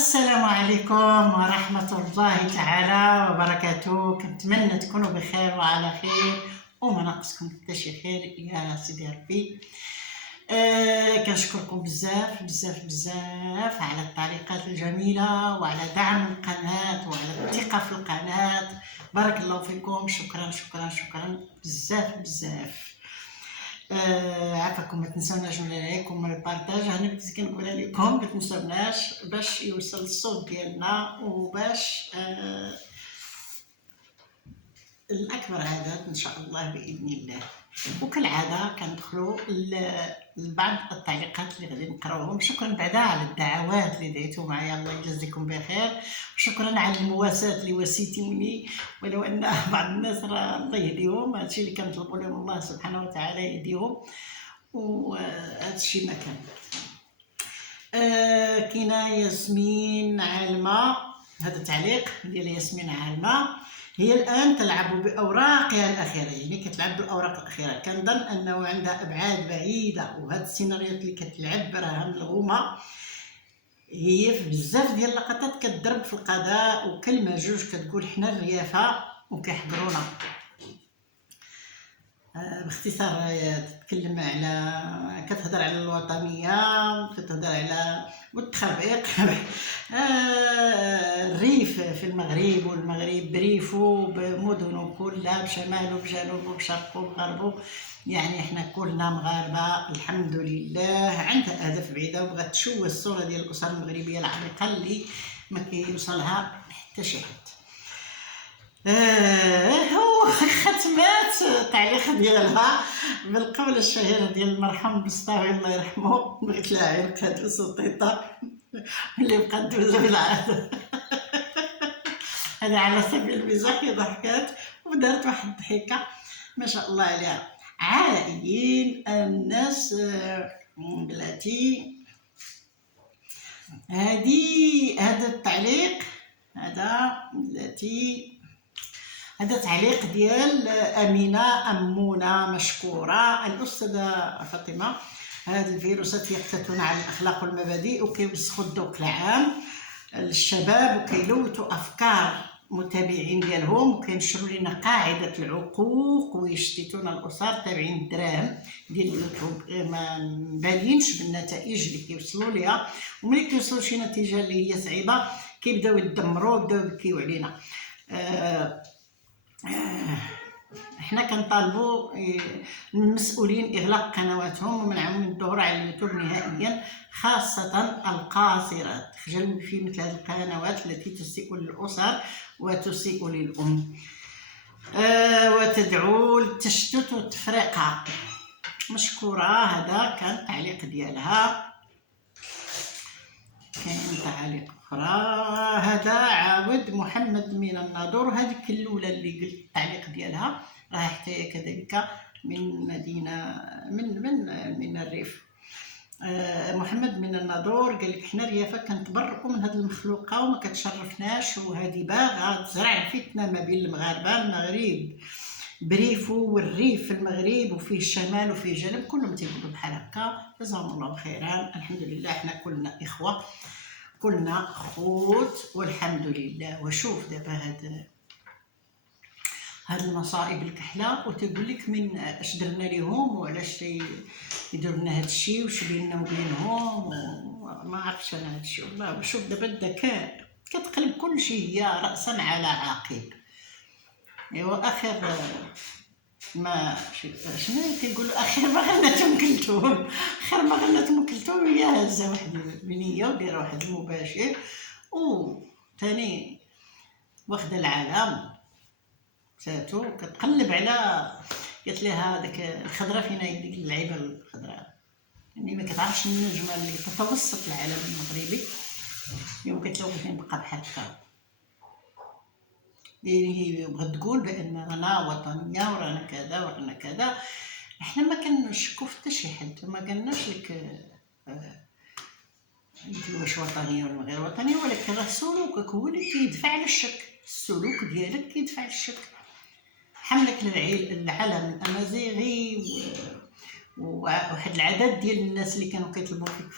السلام عليكم ورحمة الله تعالى وبركاته. كنتمنى تكونوا بخير وعلى خير وما ناقصكم حتى شي خير يا سيدي ربي. كنشكركم بزاف بزاف بزاف على التعليقات الجميلة وعلى دعم القناة وعلى الثقة في القناة. بارك الله فيكم، شكرا شكرا شكرا بزاف بزاف. عافاكم، ما تنساوناش من لايك ومن البارطاج. انا كنت كنقول لكم ما تنساوناش باش يوصل الصوت ديالنا وباش الاكبر عدد ان شاء الله باذن الله. وكالعاده كندخلوا لبعض التعليقات اللي غادي نقراوهم. شكرا بعدا على الدعوات اللي دعيتوا معايا، الله يجازيكم بخير. شكرا على المواساه اللي واسيتوني، ولو ان بعض الناس راه الله يهديهم، هادشي اللي كنطلبوا لهم الله سبحانه وتعالى يهديهم، وهادشي ما كان. كاينه ياسمين عالمه، هذا تعليق ديال ياسمين عالمه: هي الآن تلعب بأوراقها الأخيرة، يعني كتلعب بالأوراق الأخيرة. كنظن أنه عندها أبعاد بعيدة، وهاد السيناريوهات اللي كتلعب راها ملغومة. هي في بزاف ديال اللقطات كتضرب في القضاء، وكلمة جوج كتقول حنا الريافة وكيحضرونا. باختصار تتكلم على، كتهضر على الوطنيه، كتهضر على والتخربيق. الريف في المغرب، والمغرب بريفو بمدنه كلها، بشماله بجنوبه بشرقه بغربه. يعني احنا كلنا مغاربه الحمد لله. عندها اهداف بعيده وبغات تشوه الصوره ديال الاسره المغربيه العميقه اللي ما كيوصلها حتى شي حد. هو ختمات التعليق ديالها بالقول الشهير ديال المرحوم بسطاوي الله يرحمه: بغيت لها عرق هاد السطيطه اللي بقات دوزه بالعاده. هذا على سبيل المزاح، ضحكات ودارت واحد الضحكه ما شاء الله عليها. عائليين الناس بلاتي. هذا التعليق هذا تعليق ديال أمينة أمونة، مشكورة الأستاذة فاطمة. هاد الفيروسات يقتتون على الأخلاق والمبادئ وكيوسخوا الذوق العام للشباب، وكيلوثوا أفكار متابعين ديالهم، وكينشروا لنا قاعدة العقوق ويشتتون الأسر تابعين الدراهم ديال اليوتيوب. ما مبالينش بالنتائج اللي كيوصلوا ليها، وملي كيوصلوا شي نتيجة اللي هي صعيبة كيبداو يدمروا ويبداو يبكيو علينا. احنا كنطالبوا المسؤولين اغلاق قنواتهم ومنعهم من الظهور على اليوتيوب نهائيا، خاصه القاصرات. خجل في مثل هذه القنوات التي تسيء للاسر وتسيء للام، وتدعو للتشتت والتفرقه. مشكوره. هذا كان التعليق ديالها. كاين تعاليق اخرى. هذا عاود محمد من الناظور. هذيك الاولى اللي قلت التعليق ديالها راه حتى هي كذلك من مدينه من الريف. محمد من الناظور قال لك: حنا الريافه كنتبرؤوا من هذه المخلوقه وما كتشرفناش، وهذه باغا تزرع الفتنه ما بين المغاربه. المغرب بريفو والريف في المغرب، وفيه الشمال وفيه الجنوب، كلهم تيقولوا بحال هكا. جزاهم الله خيرا. الحمد لله احنا كلنا اخوه، كلنا خوت والحمد لله. وشوف دابا هاد المصائب الكحله، وتقول لك من اش درنا ليهم وعلاش يديروا لنا هاد الشيء وش بيننا وبينهم، وما عرفتش انا هاد الشيء والله. وشوف دابا الذكاء كتقلب كل شيء هي راسا على عقب. ايوا اخر ما شنو كيقولوا، اخر ما غناتهم كلتهم، خير ما غناتهم كلتهم. هي هازه واحد البنيه ودايره واحد المباشر، وثاني واخده العالم ساتو كتقلب على، قالت لها داك الخضره فينا هي ديك اللعيبه الخضراء، يعني ما كتعرفش النجمه اللي تتوسط العالم المغربي. يوم قالت له فين بقى بحال هكا، هي بغات تقول بان رانا وطنيه ورانا كذا ورانا كذا. احنا ما كنشكو في حتى شي حد، ما قلناش لك واش وطنيه ولا غير وطنيه، ولكن راه سلوكك هو اللي كيدفع على الشك. السلوك ديالك كيدفع للشك. حملك للعلم الامازيغي وواحد العدد ديال الناس اللي كانوا كيطلبوا فيك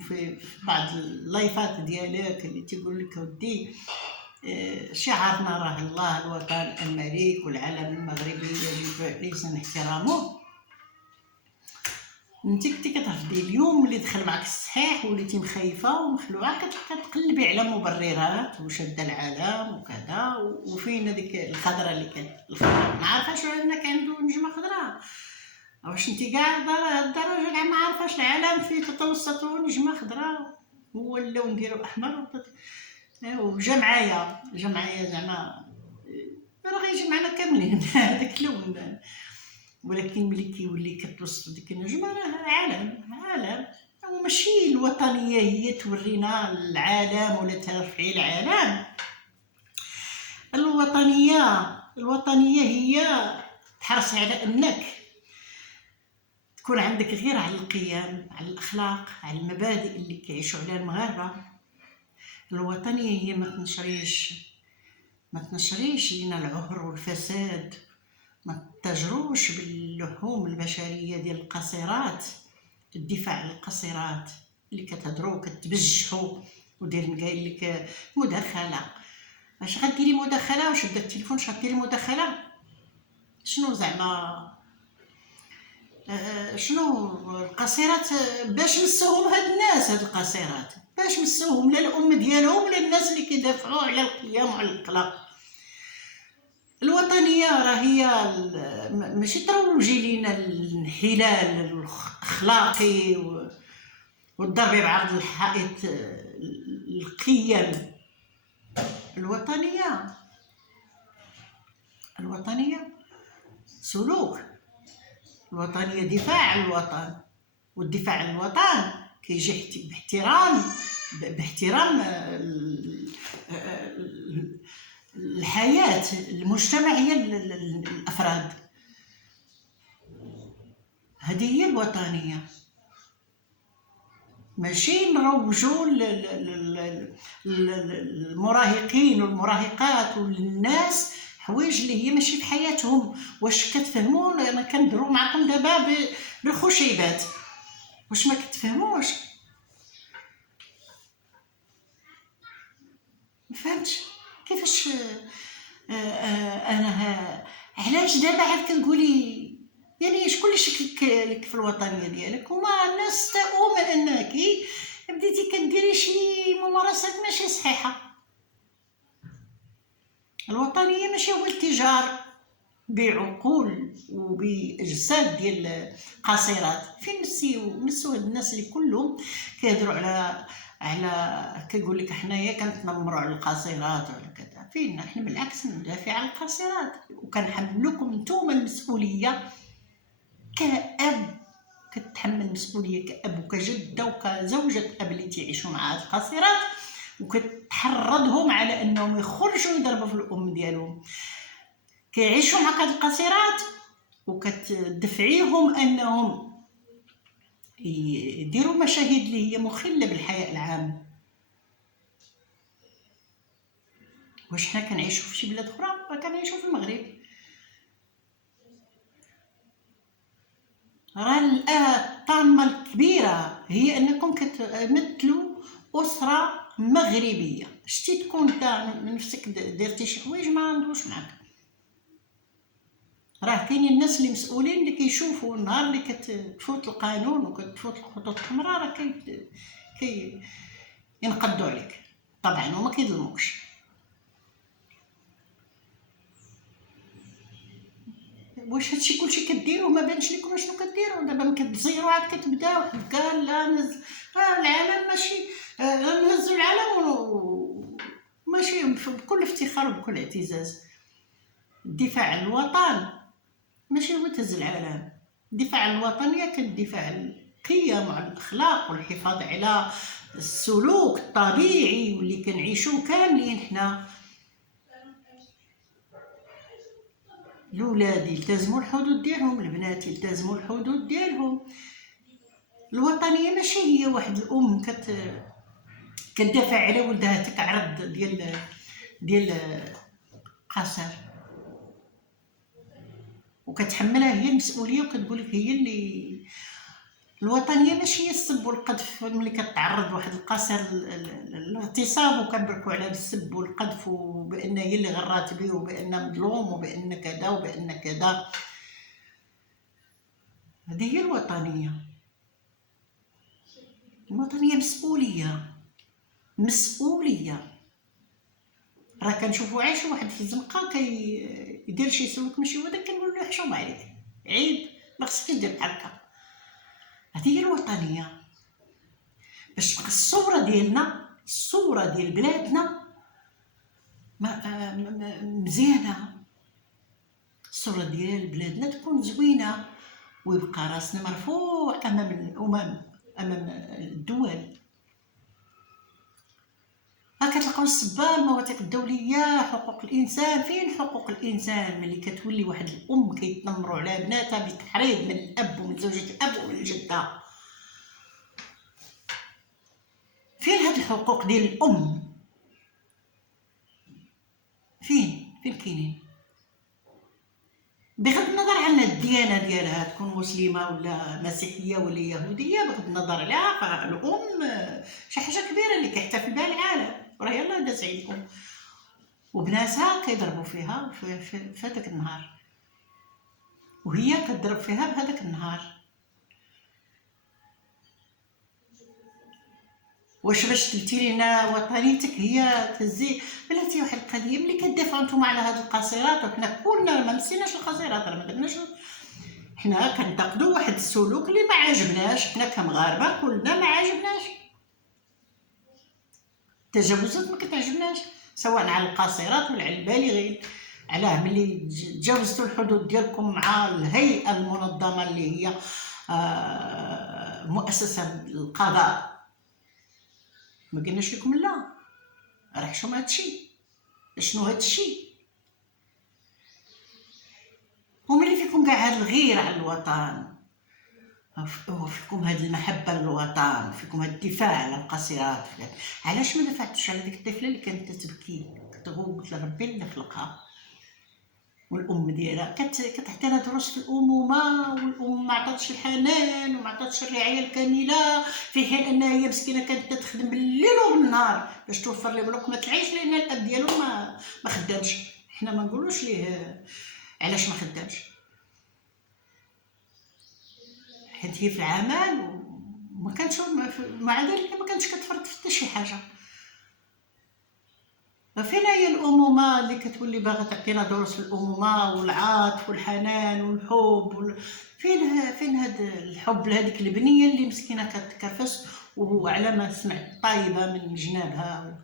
في بعض اللايفات ديالك اللي تيقول لك ودي شعارنا راه الله الوطن الملك والعلم المغربي يجب لازم احترامه. انت كنتي كترفضي اليوم اللي دخل معك الصحيح وليتي مخيفه ومخلوعه كتقلبي على مبررات وشاده العلم وكذا. وفين هذيك الخضره اللي كانت الخضره ما عارفاش انك عنده نجمه خضراء؟ واش انت كاع الدرجه كاع ما عارفاش العلم فيه تتوسط نجمه خضراء هو اللون ديالو احمر وجمعيه زعما راه غيجمعنا كاملين هذاك اللون. ولكن ملي كيولي كتوسط ديك النجمه راه عالم وماشي الوطنيه هي تورينا العالم ولا ترفعي العالم. الوطنيه هي تحرص على انك تكون عندك غير على القيم، على الاخلاق، على المبادئ اللي كيعيشوا عليها المغاربه. الوطنيه هي ما تنشريش لينا العهر والفساد، ما تتاجروش باللحوم البشريه ديال القصيرات، الدفاع عن القصيرات اللي كتهضروا كتبجحوا ودير قايل لك مداخله. اش غديري مداخله؟ واش دا التليفون اش غديري مداخله؟ شنو زعما شنو القصيرات باش مسوهم هاد الناس؟ هاد القصيرات باش مسوهم لا الام ديالهم ولا الناس اللي كيدافعوا على القيم وعلى الاخلاق. الوطنيه راه هي ماشي تروجي لينا الانحلال الاخلاقي والضرب بعرض الحائط القيم. الوطنيه سلوك، الوطنيه دفاع عن الوطن، والدفاع عن الوطن كيجي باحترام الحياة المجتمعية للأفراد. هذه هي الوطنية، ماشي نروجوا المراهقين والمراهقات والناس حوايج اللي هي ماشي في حياتهم. واش كتفهموا؟ انا كنديروا معكم دابا بالخشيبات، واش ما كتفهموش؟ ما فهمتش كيفاش. انا علاش دابا عاد كتقولي يعني شكون اللي شكك لك في الوطنيه ديالك؟ وما الناس استاءوا من انك بديتي كديري شي ممارسات ماشي صحيحه. الوطنيه ماشي هو التجار بعقول وباجساد ديال قاصرات. فين مسيو هاد الناس اللي كلهم كيهضروا على كيقول لك حنايا كنتنمروا على القاصرات ولا كذا. فين احنا بالعكس ندافع على القاصرات وكنحملكم نتوما المسؤوليه كأب. كتحمل مسؤوليه كأب وكجده وكزوجه اب اللي تعيشوا مع هاد القاصرات، وكتحرضهم على انهم يخرجوا يضربوا في الام ديالهم. كيعيشوا مع هاد القاصرات وكتدفعيهم انهم يديروا مشاهد اللي هي مخله بالحياه العام. واش حنا كنعيشوا في شي بلاد اخرى؟ ما كنعيشوا في المغرب. راه الطامه الكبيره هي انكم كتمثلوا اسره مغربيه. شتي تكون انت نفسك درتي شي حوايج ما ندوش معاك. راه كاينين الناس اللي مسؤولين اللي كيشوفوا النهار اللي كتفوت القانون وكتفوت الخطوط الحمراء راه ينقضوا عليك طبعا وما كيظلموكش. واش هادشي كلشي كديروا ما بانش لكم شنو كديروا؟ دابا من كتزيروا عاد كتبداو قال لا العالم ماشي نهزوا العالم ماشي بكل افتخار وبكل اعتزاز. الدفاع عن الوطن ماشي هو تهز العالم. الدفاع عن الوطنيه كالدفاع عن القيم وعلى الاخلاق والحفاظ على السلوك الطبيعي واللي كنعيشوه كاملين حنا. الولاد يلتزموا الحدود ديالهم، البنات يلتزموا الحدود ديالهم. الوطنيه ماشي هي واحد الام كتدافع على ولدها تكعرض ديال قصر. وكتحملها هي المسؤوليه، وكتقول لك هي اللي الوطنيه ماشي هي السب والقذف. ملي كتعرض واحد القصير للاغتصاب وكنبركوا على السب والقذف، وبان هي اللي غرات به، وبان مظلوم، وبان كذا وبان كذا، هذه هي الوطنيه. الوطنيه مسؤوليه. راه كنشوفوا عايش واحد في الزنقه كيدير شي سلوك ماشي هو داك، كنقول له حشوم عليك، عيب، ما خصكش دير بحال هكا. هذه هي الوطنيه، باش تبقى الصوره ديالنا، الصوره ديال بلادنا مزيانه، الصوره ديال بلادنا تكون زوينه، ويبقى راسنا مرفوع امام الامم، امام الدول. كتلقاو الصبا المواثيق الدوليه، حقوق الانسان. فين حقوق الانسان ملي كتولي واحد الام كيتنمروا على بناتها بتحريض من الاب ومن زوجة الاب ومن الجده؟ فين هاد الحقوق ديال الام؟ فين كاينين؟ بغض النظر عن الديانه ديالها، تكون مسلمه ولا مسيحيه ولا يهوديه، بغض النظر عليها، فالام شي حاجه كبيره اللي كيحتفل بها العالم، وراه يلاه داز عيدكم، وبناتها كيضربوا فيها في هذاك النهار، وهي كتضرب فيها بهذاك النهار. واش باش تلتي لينا وطنيتك هي تهزي؟ بلاتي واحد القضيه ملي كدافعوا نتوما على هاد القصيرات، وحنا كلنا ما نسيناش القصيرات، راه ما درناش، حنا كنتقدوا واحد السلوك اللي ما عجبناش، حنا كمغاربه كلنا ما عجبناش، التجاوزات ما كتعجبناش، سواء على القصيرات ولا على البالغين. علاه ملي تجاوزتوا الحدود ديالكم مع الهيئه المنظمه اللي هي مؤسسه القضاء، ما قلناش لكم لا، راه حشوم هادشي، شنو هادشي؟ وملي فيكم كاع هاد الغيره على الوطن، وفيكم هاد المحبه للوطن، وفيكم هاد الدفاع على القصيرات، علاش ما دفعتوش على ديك الطفله اللي كانت تبكي كتغوب، قلت ربي اللي خلقها والام ديالها كتعطينا دروس في الامومه، والام ما عطاتش الحنان وما عطاتش الرعايه الكامله، في حين انها هي مسكينه كانت تخدم بالليل وبالنهار باش توفر لهم لقمه العيش، لان الاب ديالهم ما خدامش. حنا ما نقولوش ليه علاش ما خدامش، حيت هي في العمل وما كانتش، مع ذلك ما كانتش كتفرط في حتى شي حاجه. فين هي الامومه اللي كتولي باغا تعطينا دروس في الامومه والعاطف والحنان والحب فين هاد الحب لهذيك البنيه اللي مسكينه كتكرفس، وهو على ما سمعت طايبه من جنابها،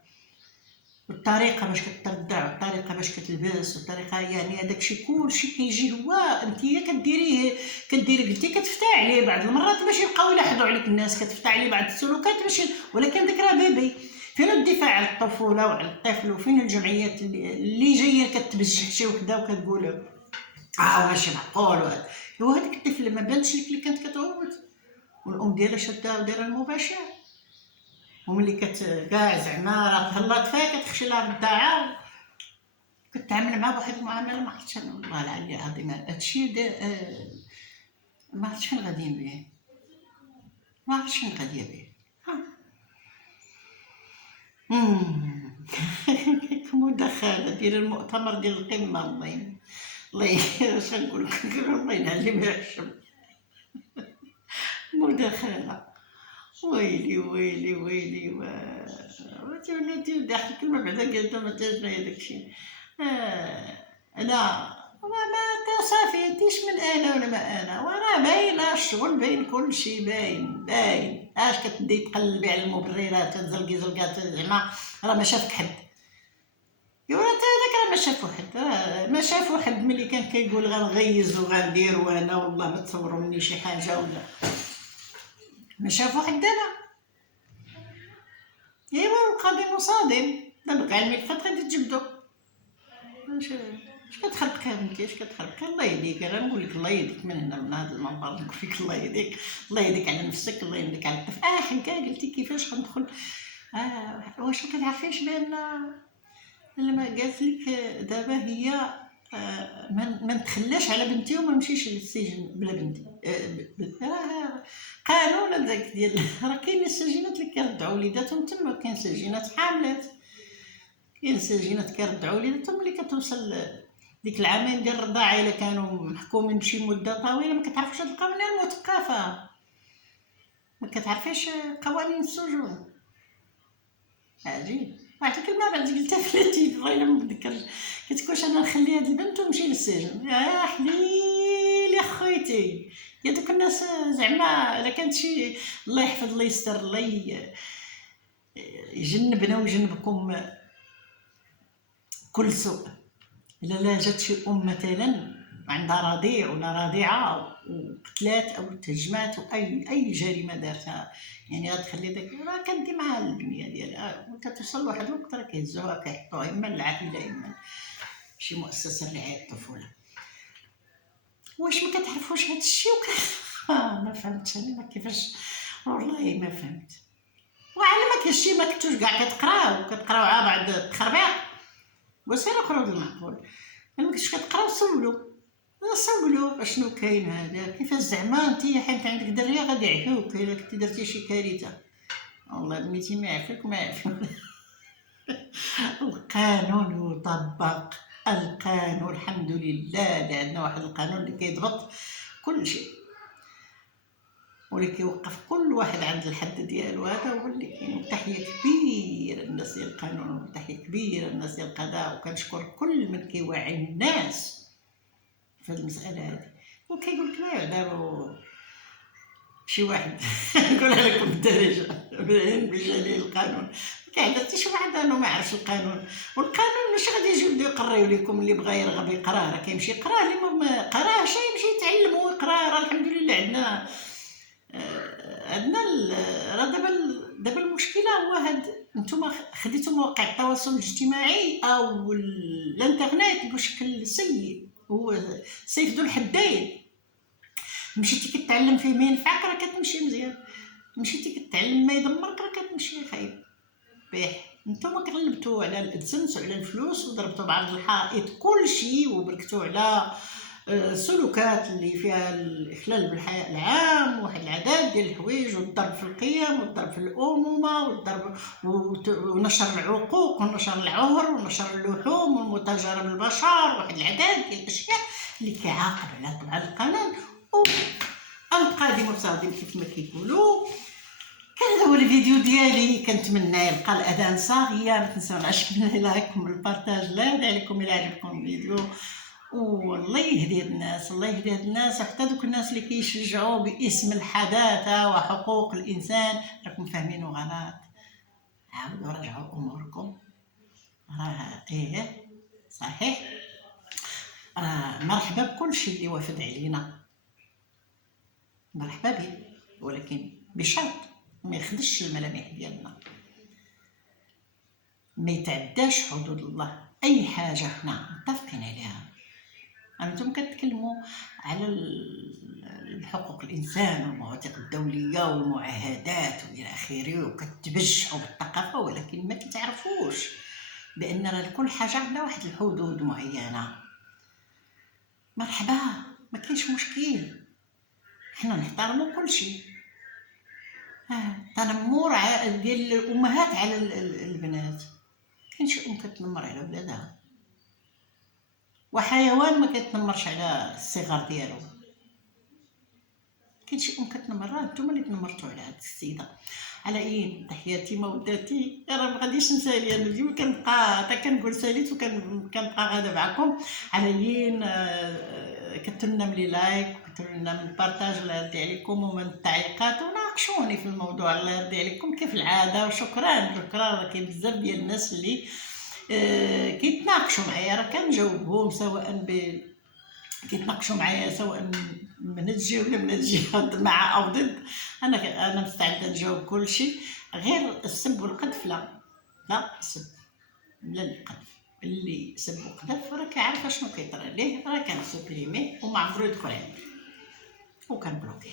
والطريقه باش كتردع، والطريقه باش كتلبس، والطريقه يعني هذاك الشيء كلشي كيجي هو انتيا كديري قلتي كتفتح عليه بعض المرات باش يبقاو يلاحظوا عليك الناس، كتفتح عليه بعض السلوكات باش، ولكن داك راه بيبي. فين الدفاع على الطفوله وعلى الطفل؟ وفين الجمعيات اللي جايه كتبجح شي وحده وكتقول واش معقول؟ هو هذاك الطفل ما بانش لك اللي كانت كتغوت، والام ديالها شاده ودايره المباشر، وملي كاع زعما راه تهلات فيها كتخشي لها بالداعه، كتعامل معاه بواحد المعامله ما عرفتش انا، والله العلي العظيم هادشي ما عرفتش فين غاديين به، ما عرفتش فين غاديه به. مداخله ديال المؤتمر ديال القمه، الله اش نقول لك، الله ينعلم العشم. مداخله، ويلي ولاتي ضحك كلمه بعدا قالتها ما تعجبني داكشي. انا ما صافيتيش من انا ولا ما انا، وراه باين الشغل، باين كلشي باين اش كتبدي تقلبي على المبررات، تزلقي زلقات، زعما راه ما شافك حد. ايوا هذاك راه ما شافو حد ملي كان كيقول غنغيز وغندير، وانا والله ما تصوروا مني شي حاجه، ولا ما شافو حد دابا. ايوا القادم وصادم، دابا كاع الملفات غادي تجبدو. اش كتخلقي انتي؟ اش كتخلقي؟ الله يهديك، انا نقول لك الله يهديك من هنا من هذا المنبر، نقول لك الله يهديك، الله يهديك على نفسك، الله يهديك على الطفل. حكا قلتي كيفاش غندخل، واش ما كتعرفيش بان لما قالت لك دابا هي ما نتخلاش على بنتي وما نمشيش للسجن بلا بنتي. قانون هذاك ديال راه كاين السجينات اللي كيرضعوا وليداتهم تما، كاين سجينات حاملات، كاين سجينات كيرضعوا وليداتهم. ملي كتوصل ديك العامين ديال الرضاعه الا كانوا محكومين بشي مده طويله ما كتعرفوش هاد القوانين المثقفه، ما كتعرفيش قوانين السجون. عجيب. واحد الكلمه بعد قلتها في التيف والله الا ما نتذكرش، قلت واش انا نخلي هاد البنت ونمشي للسجن؟ يا حليل يا خويتي، يا دوك الناس زعما الا كانت شي الله يحفظ الله يستر الله يجنبنا ويجنبكم كل سوء. الا لا جات شي مثلا عندها رضيع ولا رضيعه وقتلات او تهجمات او اي جريمه دارتها، يعني غتخلي داك راه كدي معها البنيه ديالها، وكتوصل لواحد الوقت راه كيهزوها كيحطوها اما للعائله اما شي مؤسسه لرعايه الطفوله. واش ما كتعرفوش هاد الشيء ما فهمتش انا ما كيفاش، والله ما فهمت. وعلى ما كاين شي ما كنتوش كاع كتقراو عا بعد التخربيق وسير اخرج المعقول، ما كنتش كتقراو سولوا اشنو كاين هذا، كيفاش زعما نتيا حيت عندك دريه غادي يعفوك الا كنتي درتي شي كارثه. والله بنيتي ما يعفوك ما يعفوك. القانون يطبق، القانون الحمد لله اللي عندنا واحد القانون اللي كيضبط كل شيء واللي كيوقف كل واحد عند الحد ديالو. هذا هو اللي كاين. تحيه كبيره للناس ديال القانون وتحيه كبيره للناس ديال القضاء، وكنشكر كل من كيوعي الناس في هذه المساله هذه. وكيقول لك ما يعذروا شي واحد نقولها لكم بالدرجه بجليل القانون، كاين حتى شي واحد انه ما يعرفش القانون. والقانون ماشي غادي يجيو يبداو يقريو لكم، اللي بغى يرغب يقراه راه كيمشي يقراه، اللي ما قراهش يمشي يتعلم ويقرا. راه الحمد لله عندنا راه دابا المشكله هو هاد نتوما خديتوا مواقع التواصل الاجتماعي او الانترنت بشكل سيء، هو سيف ذو الحدين. مشيتي كتعلم فيه ما ينفعك راه كتمشي مزيان، مشيتي كتعلم ما يدمرك راه كتمشي خايب بيه. نتوما كغلبتوا على الادسنس وعلى الفلوس وضربتوا بعرض الحائط كلشي، وبركتوا على سلوكات اللي فيها الاخلال بالحياء العام، واحد العدد ديال الحوايج، والضرب في القيم والضرب في الامومه والضرب ونشر العقوق ونشر العهر ونشر اللحوم والمتاجره بالبشر، واحد العدد ديال الاشياء اللي كيعاقب على طبع القانون. القادم وصادم كيف ما كيقولوا. كان هذا هو الفيديو ديالي، كنتمنى يلقى الاذان صاغيه. ما تنساوناش من لايككم بالبارطاج، لا يدعي عليكم الى عجبكم الفيديو. والله يهدي الناس، الله يهدي الناس، وحتى دوك الناس اللي كيشجعوا باسم الحداثه وحقوق الانسان راكم فاهمينه غلط. عاودوا راجعوا اموركم. راه صحيح مرحبا بكل شيء اللي وافد علينا، مرحبا به، ولكن بشرط ما يخدش الملامح ديالنا، ما يتعداش حدود الله. اي حاجه حنا متفقين عليها. انتم كتكلموا على الحقوق الانسان والمواثيق الدوليه والمعاهدات والى اخره، وكتبجحوا بالثقافه، ولكن ما كتعرفوش بان راه لكل حاجه عندها واحد الحدود معينه. مرحبا ما كاينش مشكل، حنا نحترموا كل شيء. تنمر ديال الامهات على البنات، كاين شي ام كتنمر على ولادها، وحيوان ما كيتنمرش على الصغار ديالو. كاين شي ام كتنمر، راه نتوما اللي تنمرتوا على هاد السيده. على اي تحياتي موداتي، راه ما غاديش نسالي، انا ديما كنبقى حتى كنقول ساليت وكنبقى غادا معكم. على اي كتبوا لنا ملي لايك، وكتبوا لنا من بارطاج، الله يرضي عليكم، ومن التعليقات، وناقشوني في الموضوع الله يرضي عليكم كيف العاده. وشكرا راه كاين بزاف ديال الناس اللي كيتناقشوا معايا، راه كنجاوبهم سواء كيتناقشوا معايا سواء من تجي ولا من تجي مع او ضد. انا مستعده نجاوب كل شيء، غير السب والقذف لا السب لا القذف. اللي سب وقذف راه كيعرف شنو كيطرى ليه، راه كنسوبريميه وما عمرو يدخل عندي وكنبلوكيه.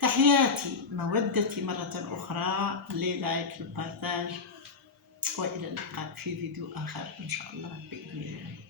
تحياتي مودتي مرة أخرى، لايك البارتاج، وإلى اللقاء في فيديو آخر إن شاء الله بإذن الله.